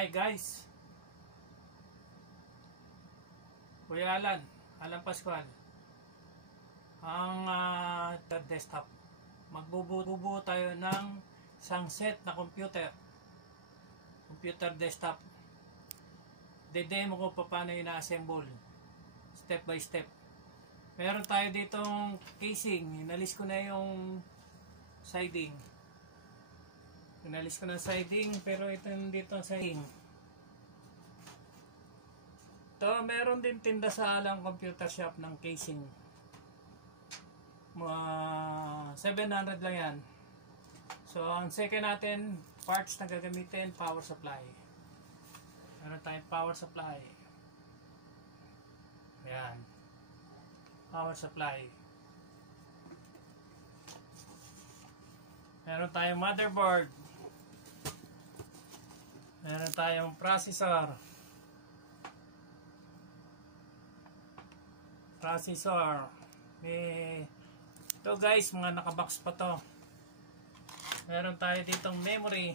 Hi guys, Kuya Alan Pascual. Ang desktop, magbubuo tayo ng isang set na computer desktop. Demo ko paano ina-assemble step by step. Meron tayo ditong casing, inalis ko na yung siding. Inalis ko na siding, pero ito dito ang siding. Ito, meron din tinda sa Alang Computer Shop ng casing. Mga 700 lang yan. So, ang second natin, parts na gagamitin, power supply. Meron tayong power supply. Ayan. Power supply. Meron tayong motherboard. Meron tayong processor. Ito guys, mga nakabox pa to. Meron tayo ditong memory.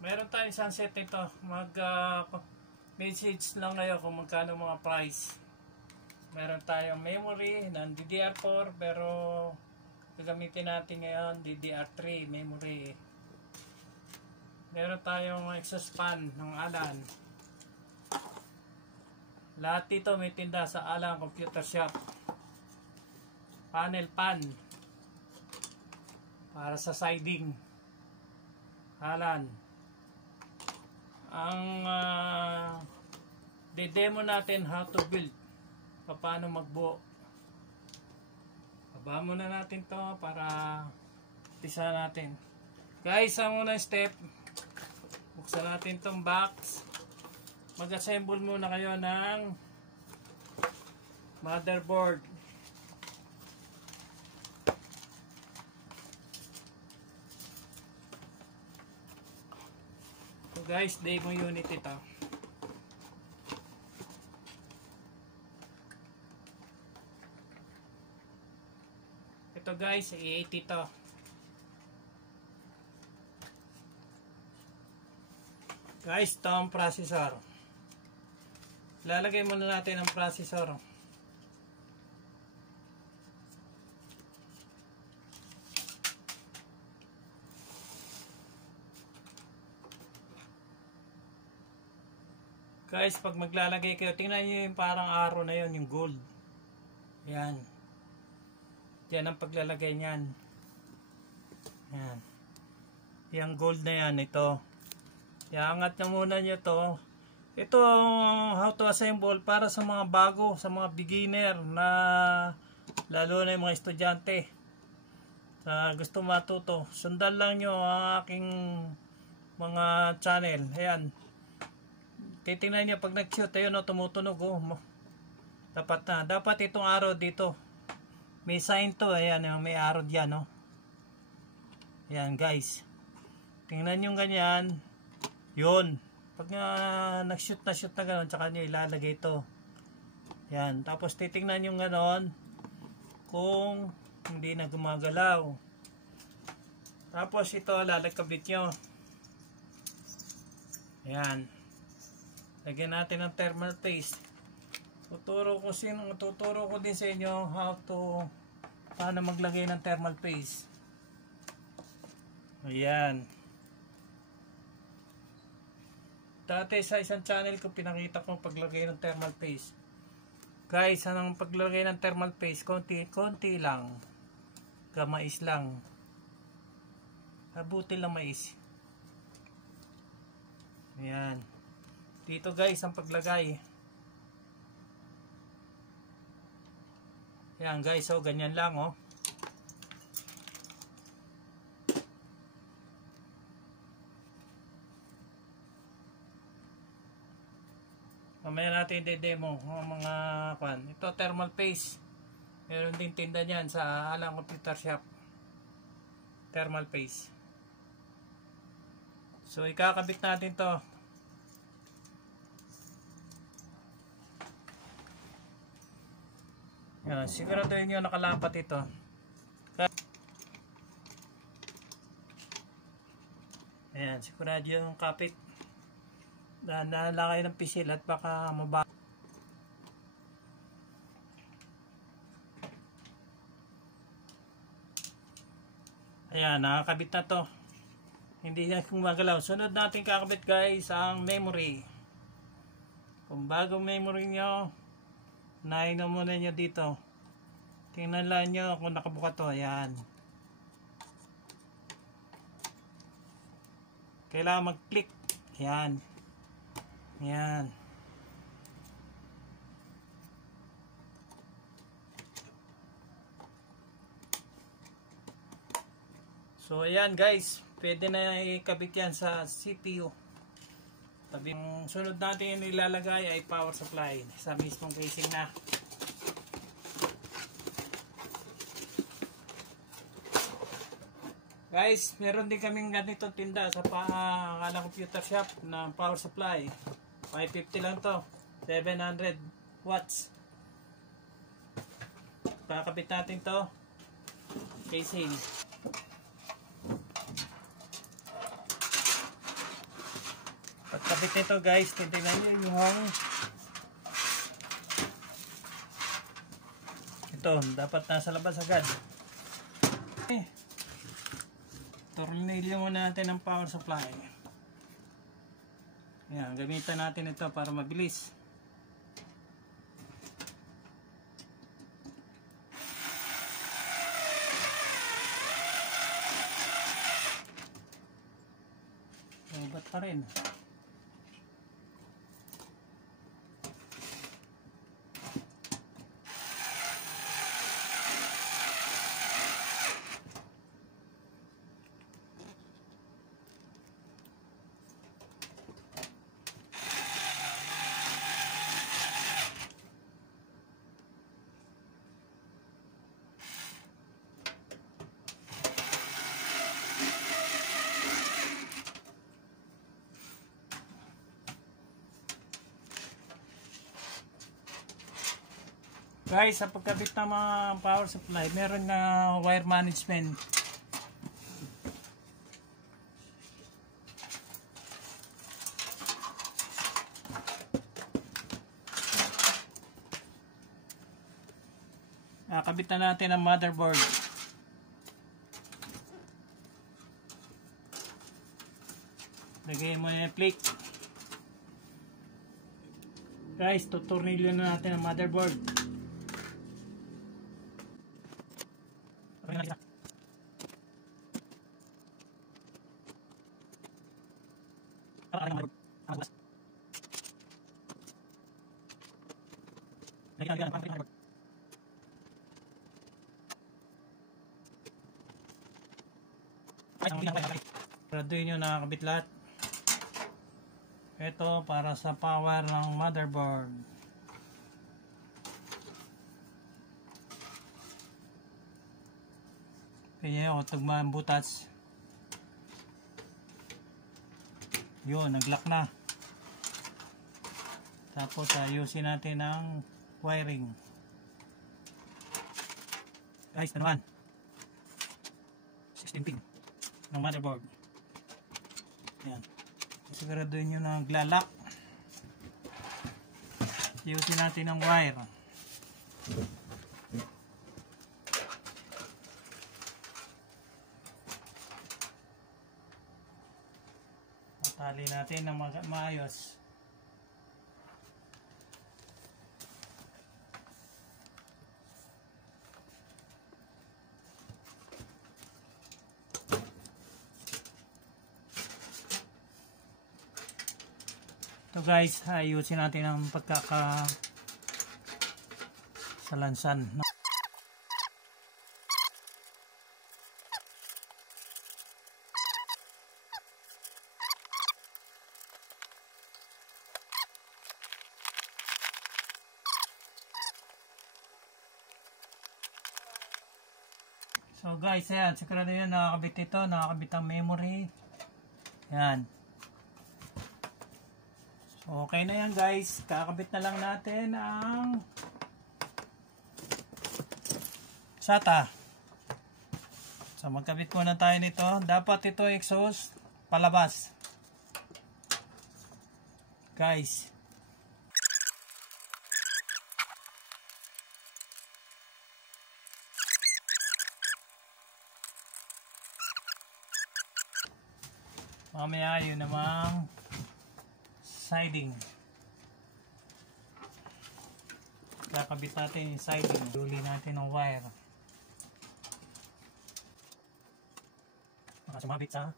Meron tayong isang set ito. Message lang ngayon kung magkano mga price. Meron tayong memory ng DDR4, pero gagamitin natin ngayon DDR3 memory. Meron tayong exhaust fan ng Alan. Lahat dito may tinda sa Alan Computer Shop. Panel pan para sa siding Alan. Ang demo natin how to build, paano magbuo. Baba muna natin to para umpisa natin. Guys, ang unang step, buksan natin tong box. Mag-assemble muna kayo ng motherboard. So guys, demo unit ito. Ito guys, i-80 to. Guys, ito ang processor. Lalagay muna natin ang processor. Guys, pag maglalagay kayo, tingnan nyo yung parang arrow na yun, yung gold. Yan. Yan ang paglalagay nyan. Yan. Yung gold na yan, ito. Iangat nyo muna nyo to. Ito how to assemble para sa mga bago, sa mga beginner na lalo na yung mga estudyante sa gusto matuto. Sundan lang nyo ang aking mga channel. Ayan. Titingnan nyo pag nag-shoot, ayun o, tumutunog o. Dapat na. Dapat itong arrow dito. May sign to. Ayan, may arrow dyan o. Ayan guys. Tingnan nyo ganyan. Yun. Pag nag-shoot na gano'n, tsaka nyo ilalagay ito. Yan. Tapos titingnan nyo gano'n kung hindi na gumagalaw. Tapos ito, lalagkabit nyo. Yan. Lagyan natin ng thermal paste. Tuturo ko din sa inyo paano maglagay ng thermal paste. Ayan. Dati sa isang channel ko pinakita ko paglagay ng thermal paste. Guys, anong paglagay ng thermal paste? Konti lang. Gamais lang. Habuti lang mais. Ayan. Dito guys ang paglagay. Ayan guys, so ganyan lang oh. Mamaya natin i-demo ang mga kwan. Ito thermal paste. Meron din tinda niyan sa Alang Computer Shop. Thermal paste. So ikakabit natin to. Yan, siguraduhin nyo nakalapat ito. Ayan. Yan, sigurado yung kapit. Dahan-dahan lang kayo ng pisil at baka mababa. Ayan, nakakabit na to. Hindi na gumagalaw. Sunod natin kakabit guys ang memory. Kung bagong memory nyo, nainom muna nyo dito. Tingnan lang nyo kung nakabuka to. Ayan. Kailangan mag-click. Ayan. Ayan. So ayan guys, pwede na ikabit yan sa CPU. Yung sunod natin yung ilalagay ay power supply sa mismong casing na. Guys, meron din kaming ganitong tinda sa computer shop na power supply. 550 lang to, 700 watts. Kakabit natin to casing. Pagkabit nito guys, titignan nyo yung ito, dapat nasa labas agad. Tornilyo muna natin ang power supply. Ayan, gamitan natin ito para mabilis. Ba't pa rin? Guys, sa pagkabit ng mga power supply, meron na wire management. Kabit na natin ang motherboard. Lagay mo yung plate. Guys, tutornilyo na natin ang motherboard. Graduin nyo, nakakabit lahat. Ito para sa power ng motherboard. Kaya o tagmaan butas. Yun, nag-lock na. Tapos ayusin natin ang wiring. Guys, naman 16 pin ng motherboard. Yan. Siguraduhin nyo na naglalak. Ayusin natin ang wire. Tali natin na maayos. So guys, ayusin natin ang pagkakasalansan. So guys, ayan, sigurado yun, nakakabit ito, nakakabit ang memory. Ayan. Okay na yan guys, kakabit na lang natin ang SATA. So magkabit muna tayo nito. Dapat ito exhaust palabas. Guys. Mamaya yun namang siding. Kakabit natin yung siding. Duli natin ng wire. Baka sumabit sa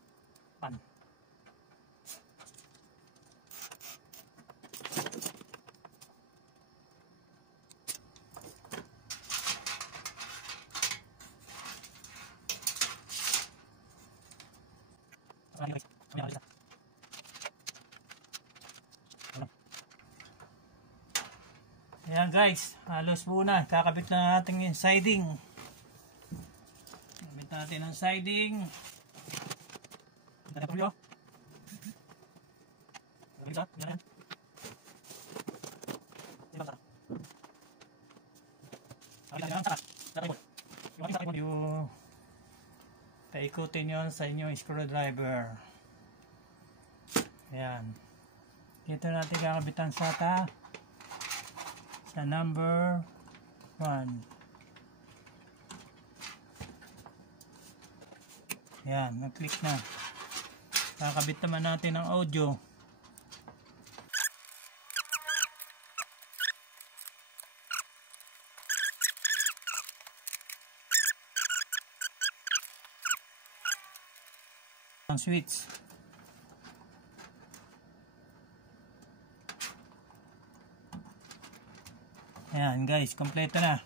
pan. Ayan guys, halos buo na. Kakabit na natin yung siding. Kakabit natin ang siding. Kakabit natin yung paikutin yun sa inyong screwdriver. Ayan. Dito natin kakabitan sa number 1. Ayan, nag-click na. Kakabit naman natin ang audio. Ang switch. Ayan guys, kompleto na.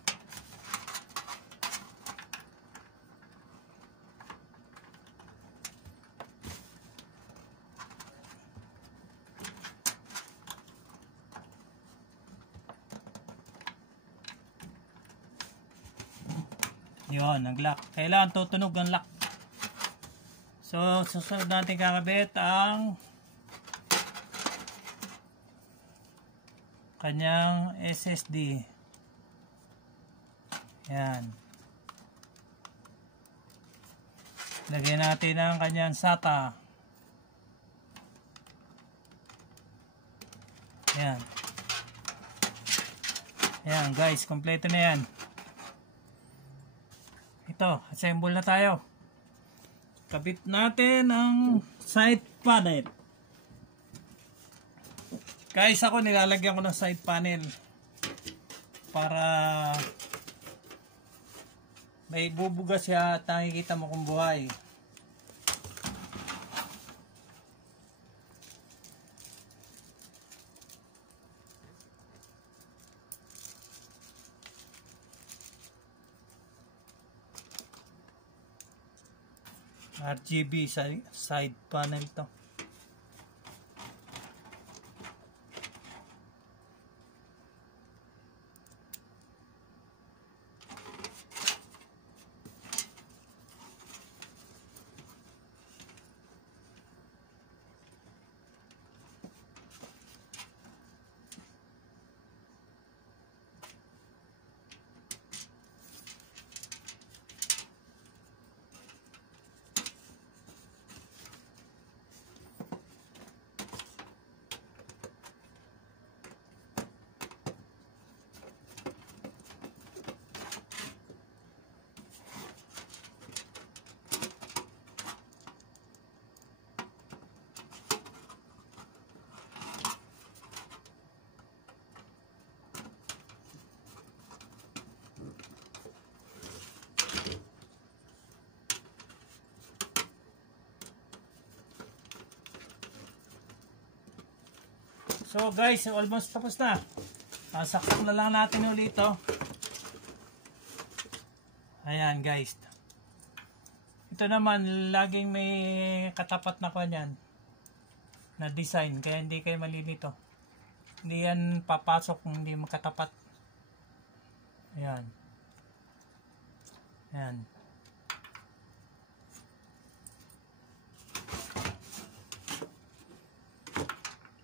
Yun, nag-lock. Kailangan tutunog ang lock. So, susunod natin kakabit ang kanyang SSD. Yan. Lagyan natin ang kanyang SATA. Yan. Yan guys, kompleto na yan. Ito, assemble na tayo. Kabit natin ang side panel. Guys, ako nilalagyan ko ng side panel para may bubuga siya at nakikita mo kung buhay. RGB side panel to. So guys, almost tapos na. Saksak na lang natin ulit ito. Ayan guys. Ito naman, laging may katapat na kanyan na design. Kaya hindi kayo malilito. Hindi yan papasok kung hindi magkatapat. Ayan. Ayan.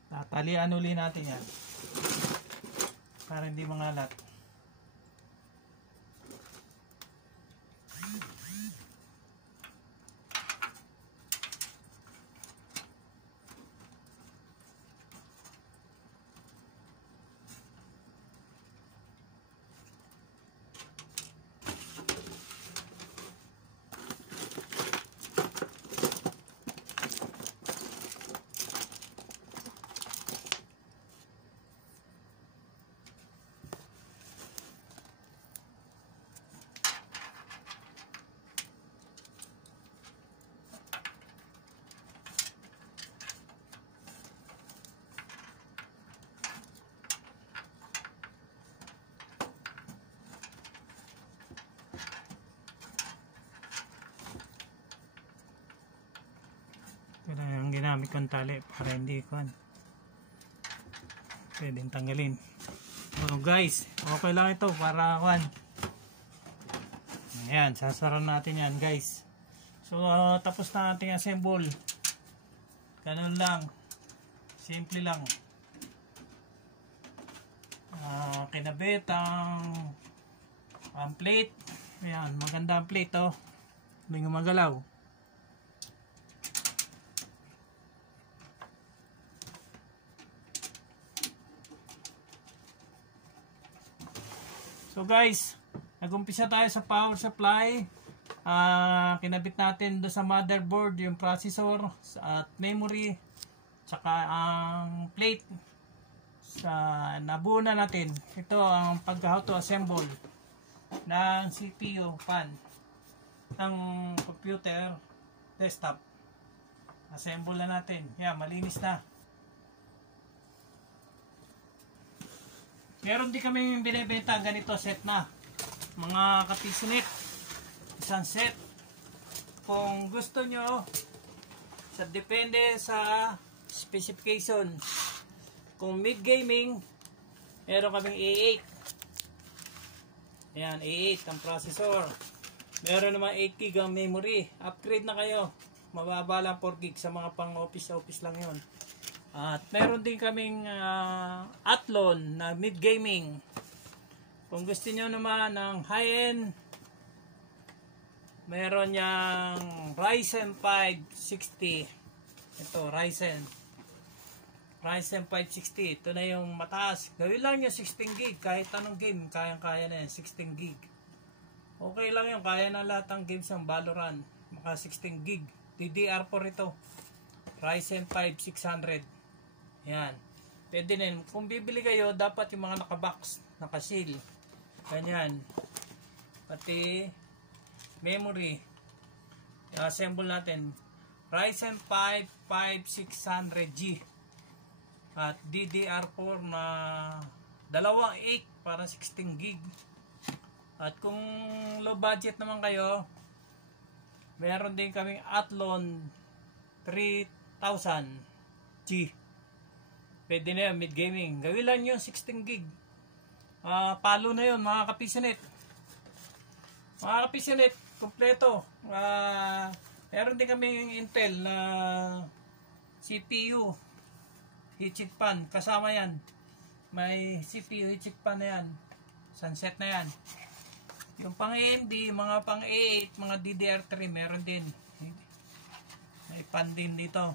Tatalian uli natin yan para hindi mangalat. ginamit kong tali para hindi ko pwedeng tanggalin. Oh guys, okay lang ito para kuan. Ayan, sasara natin yan guys. So tapos na natin assemble. Ganun lang, simple lang. Kinabit ang plate. Ayan, maganda ang plate oh. May gumagalaw. So guys, nag-umpisa tayo sa power supply. Kinabit natin doon sa motherboard yung processor at memory, tsaka ang plate sa nabuo na natin. Ito ang pag-how to assemble ng CPU pan ng computer desktop. Assemble na natin. Yan, malinis na. Meron din kami binibenta ganito set na. Mga kapisinit. Isang set. Kung gusto nyo, depende sa specification. Kung mid gaming, meron kaming A8. Ayan, A8 ang processor. Meron naman 8GB ang memory. Upgrade na kayo. Mababa lang 4GB sa mga pang office lang yon. At meron din kaming Athlon na mid gaming. Kung gusto niyo naman ng high-end, meron yang Ryzen 5 60. Ito, Ryzen 560. Ito na yung mataas. Gawin lang nyo 16GB. Kahit anong game, kayang-kaya na yan. 16GB. Okay lang yun. Kaya na lahat ng games ng Valorant. Maka 16GB. DDR4 ito. Ryzen 5 600. Yan. Pwede na yun. Kung bibili kayo, dapat yung mga nakabox, nakaseal. Ganyan. Pati memory. I-assemble natin. Ryzen 5 5600G. At DDR4 na dalawang 8 para 16GB. At kung low budget naman kayo, meron din kaming Athlon 3000G. Pwede na yun, mid gaming. Gawin lang yun 16GB. Palo na yun mga kapisinit. Mga kapisinit, kompleto. Meron din kaming Intel na CPU heatsink pan, kasama yan. May CPU heatsink pan na yan. Sunset na yan. Yung pang AMD, mga pang A8, mga DDR3, meron din. May pan din dito.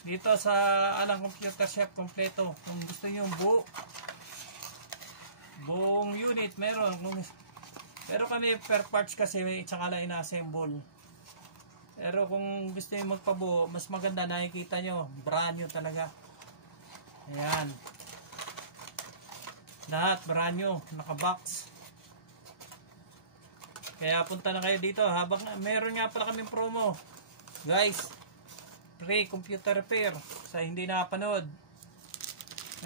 Dito sa Alang Computer Shop, kompleto. Kung gusto nyo buong unit, meron. Pero kami per parts kasi, tsaka lang ina-assemble. Pero kung gusto nyo magpabuo, mas maganda, nakikita nyo, brand new talaga. Ayan. Lahat brand new, nakabox. Kaya punta na kayo dito. Habang meron nga pala kaming promo. Guys, free computer repair sa hindi nakapanood.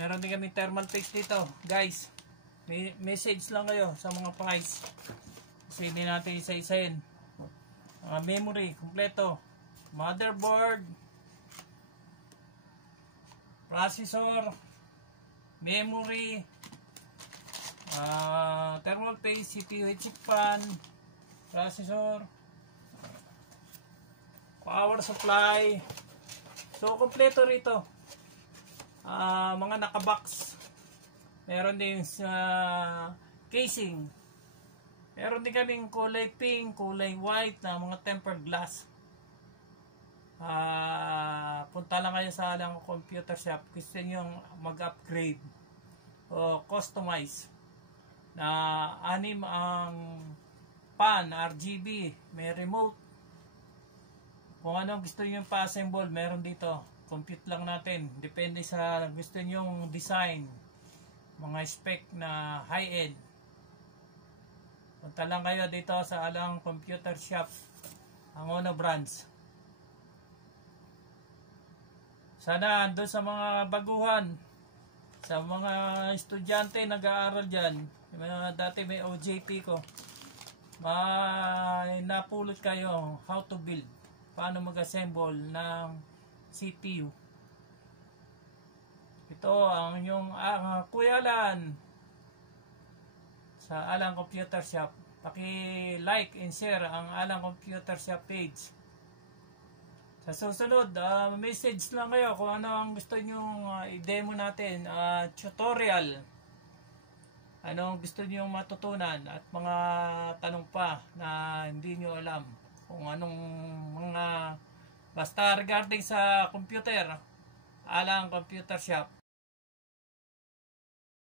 Meron din kaming thermal paste dito. Guys, may message lang kayo sa mga price. Kasi hindi natin isa-isahin. Memory, kompleto. Motherboard, processor, memory, thermal paste, CPU heatsink fan, processor, power supply. So kompleto rito. Mga nakabox. Meron din casing. Meron din kaming kulay pink, kulay white na mga tempered glass. Punta lang kayo sa Alang Computer Shop. Gusto nyo mag-upgrade o customize na 6 ang pan, RGB, may remote. Kung anong gusto nyo pa-assemble, meron dito. Compute lang natin. Depende sa gusto nyo design. Mga spec na high-end. Punta lang kayo dito sa Alang Computer Shop, Angono branch. Sana andun sa mga baguhan, sa mga estudyante nag-aaral dyan, dati may OJT ko, may napulot kayo how to build, paano mag-assemble ng CPU. Ito ang yung Kuya Alan sa Alan Computer Shop. Paki-like and share ang Alan Computer Shop page. Sa susunod, message lang kayo kung ano ang gusto nyo i-demo natin, tutorial. Ano ang gusto nyo matutunan at mga tanong pa na hindi nyo alam. Kung anong mga, basta regarding sa computer, Alang Computer Shop.